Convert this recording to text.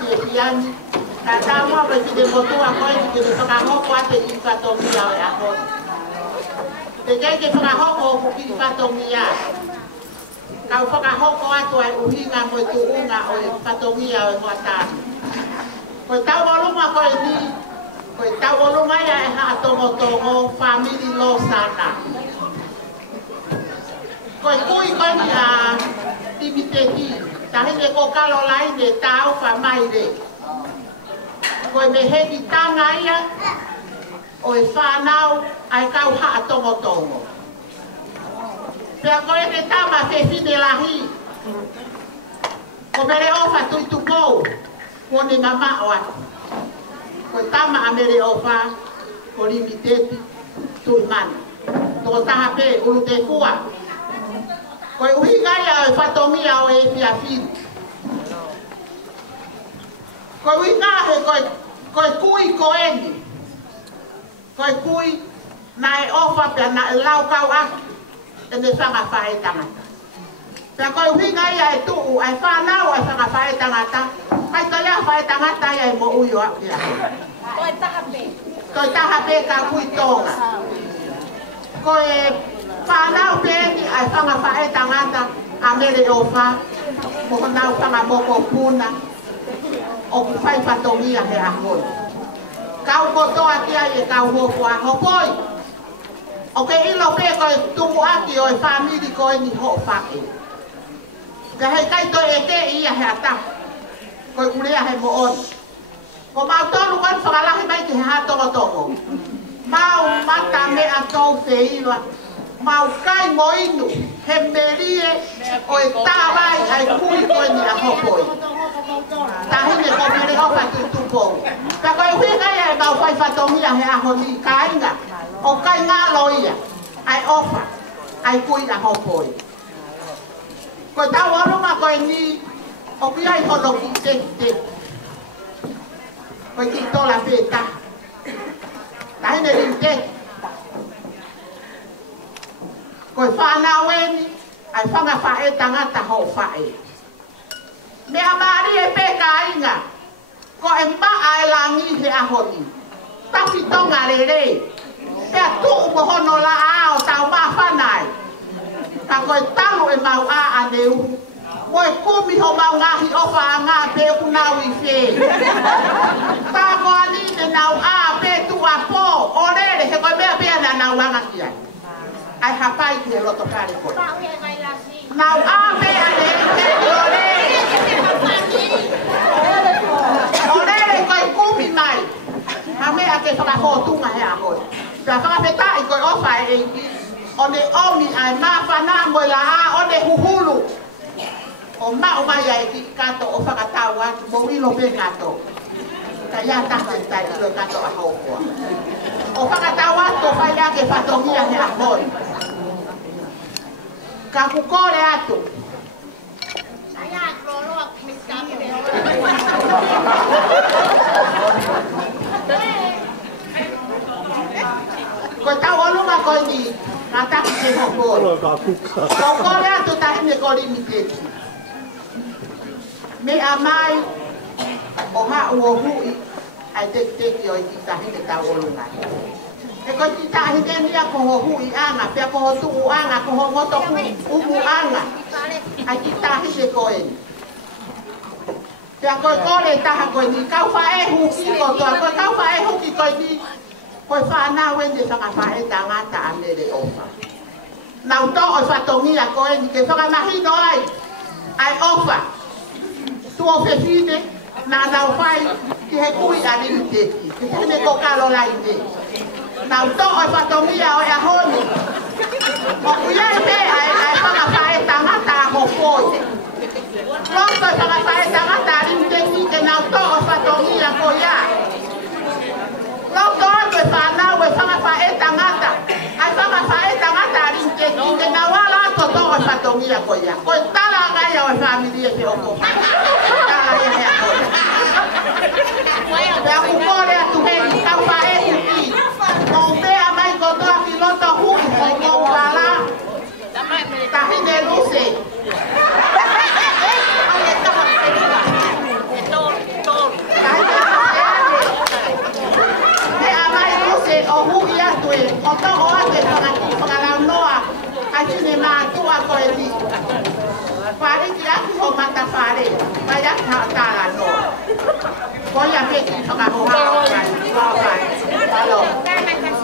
pian kata mo presiden botu ako di pagahok ko at di patomia ako Deke ke pagahok ko di patomia kau pagahok ko ato ay uhinga mo tuunga o patomia o mata ko tawolong ako ni ko tawolong ay ha tongo family lo sana ko kui ko ni a timiteti tahin e ko kalo lai de tau fa mai de ko me he di tanga ia o e whanau ai kau ha tongo pea ko e tama te fine lahi ko mere ofa tui tukou ko ni mama oa ko tama a mere ofa ko limiteti tui mani to taha pe ulu te kua ko uhi gaya o fatomia o e piafini ko uhi ngahe ko kui ko eni ko kui na e ofa pia na e lau kau aki e ne whanga whae tangata pia ko uhi gaya e tuu ai whanau ai whanga whae tangata kai to ia whae tangata ia e mo uio aki ko e taha pe ka kui tonga ko e whanau pēni ai whanga whae tangata a mere ofa mo nau whanga moko puna o ku whai patongia he ahoi. Kau kotoa kia e kau hoko a hopoi. O ke ilo pe koe tumu aki o e whamiri koe ni ho whake. Ka hei kaito e te ia he ata. Koe urea he mo on. Ko mau tonu kan whakalahi mai ki he hatongo tongo. Mau mata me a tau whiwa. Mau kai mo inu, he merie o e tāwai ai kui koe ni a hopoi. Tahine ko mere hopa tutupou. Ka koe hui kai e mau whai whatongia he aho ni kāinga. O kai ngā loia, ai ofa, ai kui a hopoi. Koe tau orunga koe ni, o ki ai hono ki te. Koe ki tola pēta. Tahine rin te. Koe whanau eni, ai whanga whae tangata ho whae. Mea maari e peka inga, ko e maa e langi he ahoni. Tafi tonga re. Pea tuu mo hono la ao tau maa whanai. Ka koe talu e mau a aneu. Koe kumi ho mau ngahi ofa a ngā pe unau i whē. Tā koa ni te nau a pe tu a pō, o rere he koe mea pea na nau anga ki ai. Ai hapai ki he loto kare koe. Nau a pe ane te o rere. O rere koe kumi mai. Ha mea ke whakahotunga he a koe. Pea whakapeta i koe ofa e eiki. O ne omi ai maa whana moe la a o ne huhulu. O mao mai ai ki kato o whakatau atu mo ilo pe kato. Ka ia taha i tai ilo kato a haukua. O whakatau atu whai ake whatongia he a hoi. Ka kukore atu. Ko tau olunga koe ni kataki ke hokore. Hokore atu tahine ko limiteti. Me a mai o ha ua hui ai teki o i ki tahine tau olunga. E ko ki tahine nia ko ho hui anga, pia ko ho tuu anga, ko ho ngoto umu anga. Ai ki tahine koe ni. Pia koe kore taha koe ni, kau whae huki ko toa, koe kau whae huki koe ni, koe whanau ene whanga whae tangata a mere ofa. Nau to o whatongia koe ni, ke whakamahino ai ofa. Tuo whewhine, nā nau whai ki he kui a limiteki, ki hene ko kalo lai ne. Nau to o whatongia o e ahoni. O kuiai me ai whanga whae tangata a hopoi. Loto e whanga whae tangata a limiteki ke nau to o whatongia ko ia. Loto e whanau e whanga whae tangata. Ai whanga whae tangata a limiteki ke nau ala to to o whatongia ko ia. Koe tala ngai o e whamilia ke oko. Tala ia hea koe. Pea kukore atu hei kau whae uki. O mea mai kotoa ki loto hui o kou wala. Tahine luse. kia ko mata fare. Vai a tala no. Voy a ver que toca ho ha. Allora.